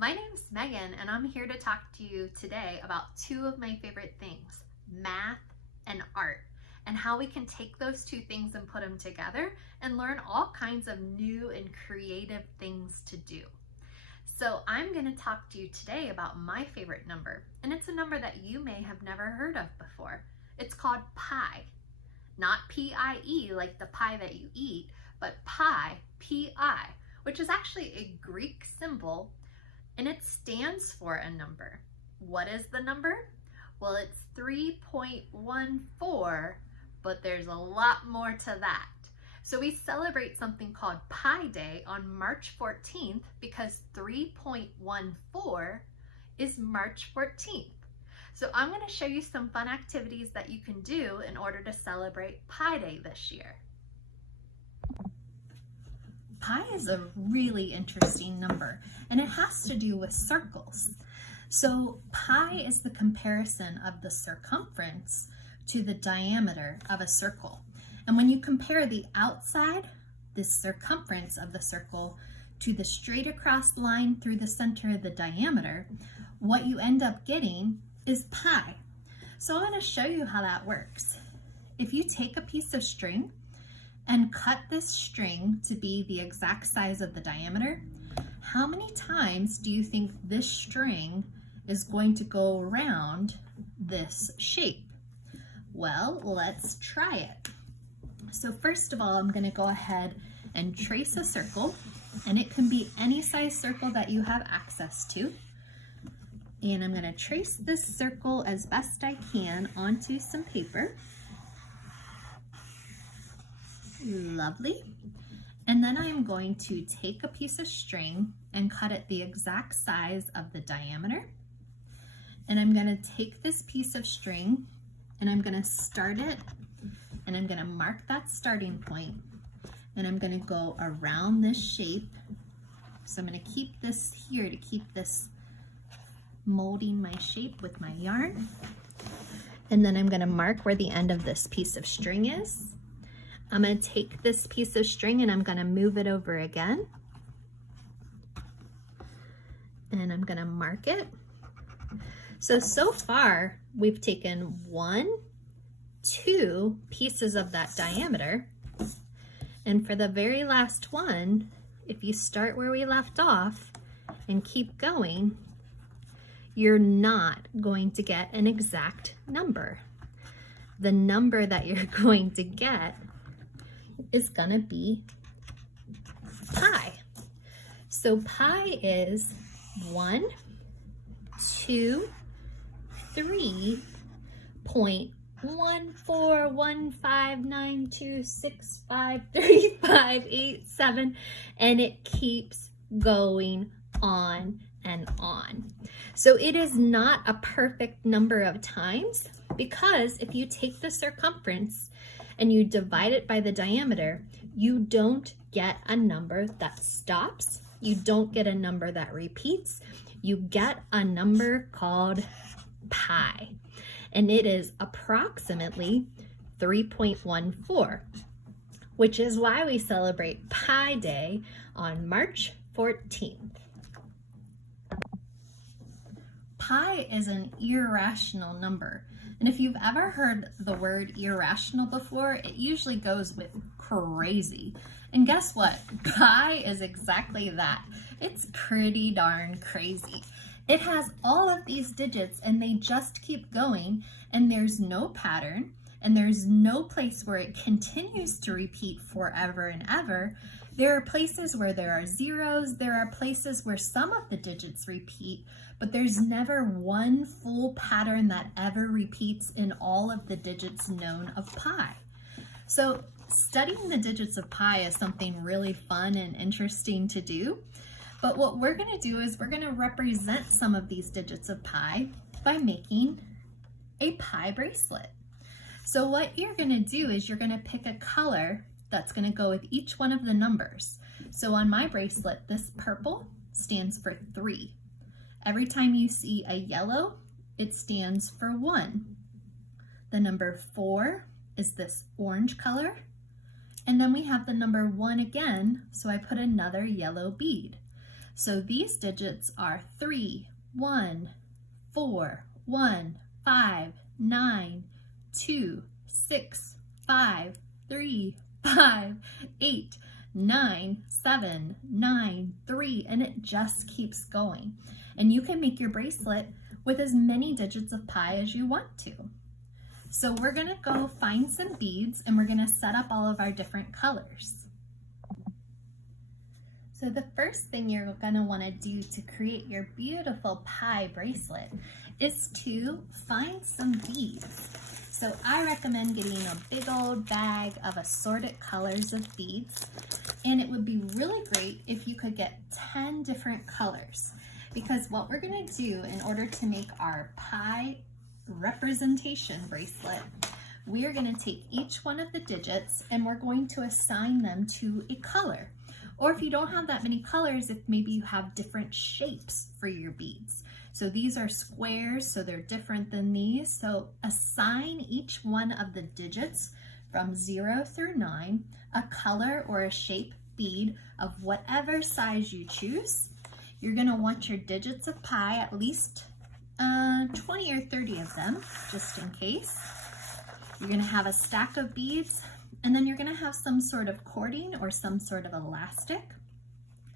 My name's Megan, and I'm here to talk to you today about two of my favorite things, math and art, and how we can take those two things and put them together and learn all kinds of new and creative things to do. So I'm going to talk to you today about my favorite number, and it's a number that you may have never heard of before. It's called pi. Not P-I-E like the pie that you eat, but pi, P-I, which is actually a Greek symbol, and it stands for a number. What is the number? Well, it's 3.14, but there's a lot more to that. So we celebrate something called Pi Day on March 14th because 3.14 is March 14th. So I'm going to show you some fun activities that you can do in order to celebrate Pi Day this year. Pi is a really interesting number, and it has to do with circles. So pi is the comparison of the circumference to the diameter of a circle. And when you compare the outside, the circumference of the circle, to the straight across line through the center of the diameter, what you end up getting is pi. So I'm going to show you how that works. If you take a piece of string and cut this string to be the exact size of the diameter, how many times do you think this string is going to go around this shape? Well, let's try it. So first of all, I'm going to go ahead and trace a circle, and it can be any size circle that you have access to. And I'm going to trace this circle as best I can onto some paper. Lovely. And then I'm going to take a piece of string and cut it the exact size of the diameter. And I'm going to take this piece of string and I'm going to start it, and I'm going to mark that starting point, and I'm going to go around this shape. So I'm going to keep this here to keep this molding my shape with my yarn. And then I'm going to mark where the end of this piece of string is. I'm going to take this piece of string and I'm going to move it over again. And I'm going to mark it. So far we've taken 1, 2 pieces of that diameter. And for the very last one, if you start where we left off and keep going, you're not going to get an exact number. The number that you're going to get is gonna be pi. So pi is 1, 2, 3.141592653587, and it keeps going on and on. So it is not a perfect number of times, because if you take the circumference and you divide it by the diameter, you don't get a number that stops. You don't get a number that repeats. You get a number called pi, and it is approximately 3.14, which is why we celebrate Pi Day on March 14th. Pi is an irrational number. And if you've ever heard the word irrational before, it usually goes with crazy. And guess what? Pi is exactly that. It's pretty darn crazy. It has all of these digits and they just keep going, and there's no pattern, and there's no place where it continues to repeat forever and ever. There are places where there are zeros, there are places where some of the digits repeat, but there's never one full pattern that ever repeats in all of the digits known of pi. So studying the digits of pi is something really fun and interesting to do. But what we're going to do is we're going to represent some of these digits of pi by making a pi bracelet. So what you're going to do is you're going to pick a color that's going to go with each one of the numbers. So on my bracelet, this purple stands for 3. Every time you see a yellow, it stands for 1. The number 4 is this orange color. And then we have the number 1 again, so I put another yellow bead. So these digits are 3, 1, 4, 1, 5, 9, 2, 6, 5, 3, 5, 8, 9, 7, 9, 3, and it just keeps going. And you can make your bracelet with as many digits of pi as you want to. So we're gonna go find some beads and we're gonna set up all of our different colors. So the first thing you're gonna wanna do to create your beautiful pi bracelet is to find some beads. So I recommend getting a big old bag of assorted colors of beads, and it would be really great if you could get 10 different colors, because what we're gonna do in order to make our pi representation bracelet, we are gonna take each one of the digits and we're going to assign them to a color. Or if you don't have that many colors, if maybe you have different shapes for your beads. So these are squares, so they're different than these. So assign each one of the digits from 0 through 9 a color or a shape bead of whatever size you choose. You're gonna want your digits of pi, at least 20 or 30 of them, just in case. You're gonna have a stack of beads, and then you're gonna have some sort of cording or some sort of elastic.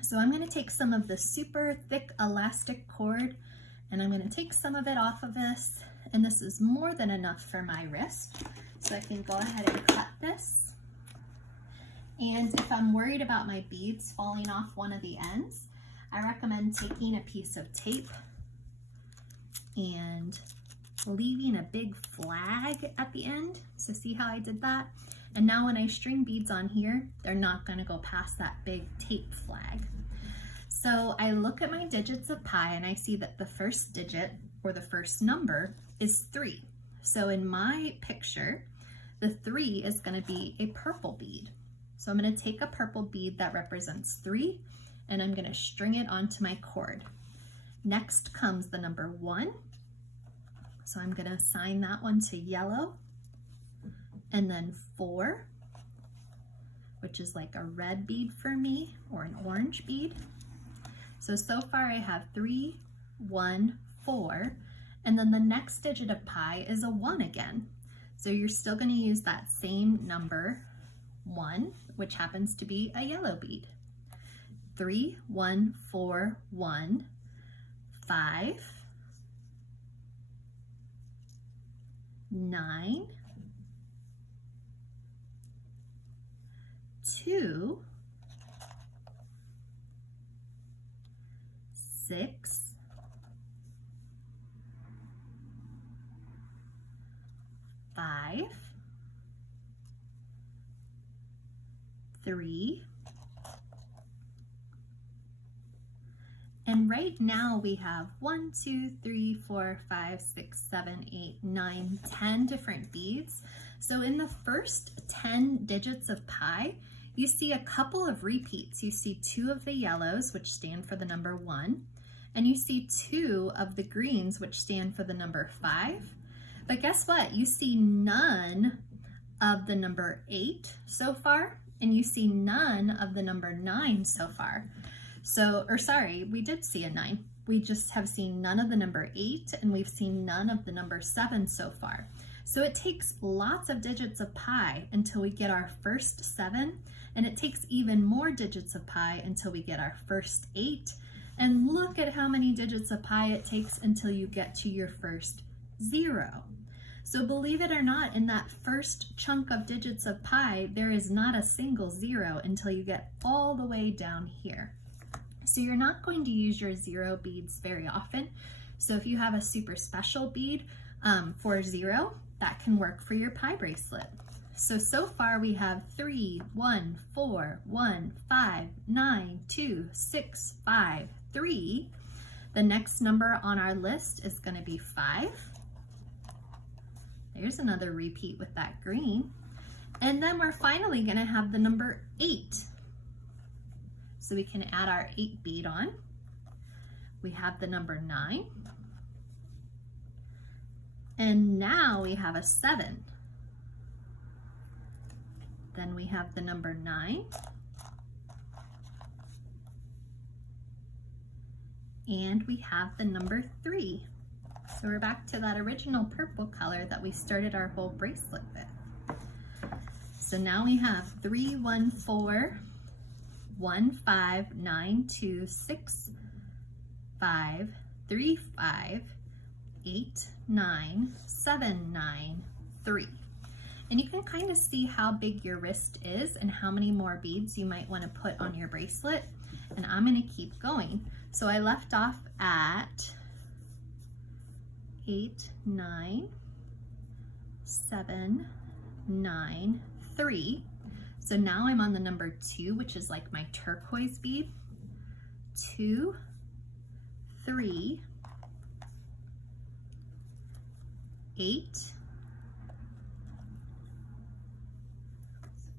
So I'm gonna take some of the super thick elastic cord and I'm gonna take some of it off of this, and this is more than enough for my wrist. So I can go ahead and cut this. And if I'm worried about my beads falling off one of the ends, I recommend taking a piece of tape and leaving a big flag at the end. So see how I did that? And now when I string beads on here, they're not gonna go past that big tape flag. So I look at my digits of pi and I see that the first digit or the first number is 3. So in my picture, the 3 is gonna be a purple bead. So I'm gonna take a purple bead that represents 3 and I'm gonna string it onto my cord. Next comes the number 1. So I'm gonna assign that one to yellow. And then 4, which is like a red bead for me, or an orange bead. So far I have 3, 1, 4, and then the next digit of pi is a 1 again. So you're still gonna use that same number, 1, which happens to be a yellow bead. 3, 1, 4, 1, 5, 9, 2, 6, 5, 3, and right now we have 1, 2, 3, 4, 5, 6, 7, 8, 9, 10 different beads. So in the first 10 digits of pi, you see a couple of repeats. You see 2 of the yellows, which stand for the number 1, and you see 2 of the greens, which stand for the number 5. But guess what? You see none of the number 8 so far, and you see none of the number 9 so far. So, or sorry, we did see a 9. We just have seen none of the number 8, and we've seen none of the number 7 so far. So it takes lots of digits of pi until we get our first 7, and it takes even more digits of pi until we get our first 8. And look at how many digits of pi it takes until you get to your first 0. So believe it or not, in that first chunk of digits of pi, there is not a single 0 until you get all the way down here. So you're not going to use your 0 beads very often. So if you have a super special bead for 0, that can work for your pi bracelet. So far we have 3, 1, 4, 1, 5, 9, 2, 6, 5, 3. The next number on our list is going to be 5. There's another repeat with that green. And then we're finally going to have the number 8. So we can add our 8 bead on. We have the number 9. And now we have a 7. Then we have the number 9. and we have the number 3. So we're back to that original purple color that we started our whole bracelet with. So now we have 3, 1, 4, 1, 5, 9, 2, 6, 5, 3, 5, 8, 9, 7, 9, 3. And you can kind of see how big your wrist is and how many more beads you might want to put on your bracelet. And I'm going to keep going. So I left off at 8, 9, 7, 9, 3. So now I'm on the number 2, which is like my turquoise bead. 2, 3, 8,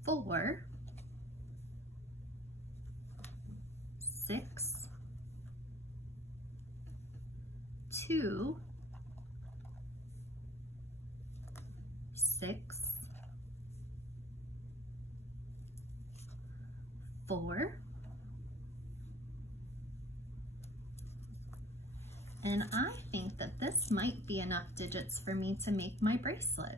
4, 6, 2, 6, 4, and I think that this might be enough digits for me to make my bracelet.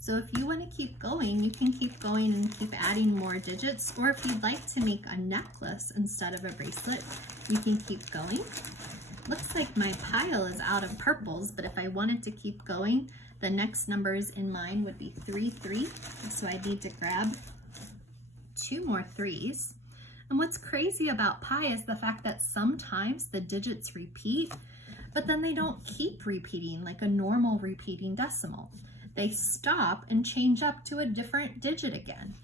So if you want to keep going, you can keep going and keep adding more digits, or if you'd like to make a necklace instead of a bracelet, you can keep going. Looks like my pile is out of purples, but if I wanted to keep going, the next numbers in mine would be 3, 3. So I need to grab 2 more 3s. And what's crazy about pi is the fact that sometimes the digits repeat, but then they don't keep repeating like a normal repeating decimal. They stop and change up to a different digit again.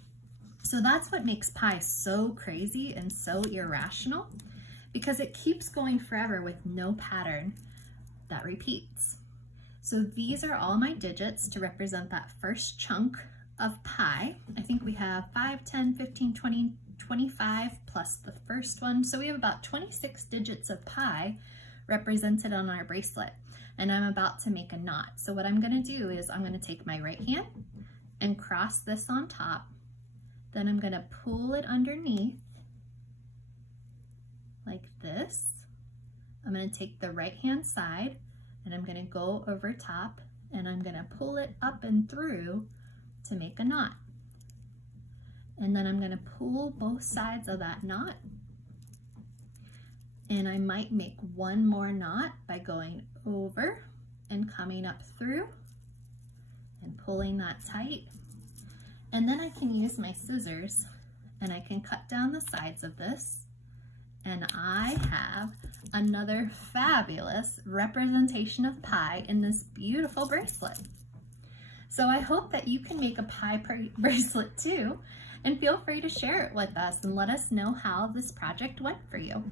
So that's what makes pi so crazy and so irrational, because it keeps going forever with no pattern that repeats. So these are all my digits to represent that first chunk of pi. I think we have 5, 10, 15, 20, 25 plus the first one. So we have about 26 digits of pi represented on our bracelet. And I'm about to make a knot. So what I'm going to do is I'm going to take my right hand and cross this on top. Then I'm going to pull it underneath like this. I'm going to take the right hand side and I'm going to go over top and I'm going to pull it up and through to make a knot. And then I'm going to pull both sides of that knot. And I might make one more knot by going over and coming up through and pulling that tight. And then I can use my scissors and I can cut down the sides of this. And I have another fabulous representation of pi in this beautiful bracelet. So I hope that you can make a pi bracelet too, and feel free to share it with us and let us know how this project went for you.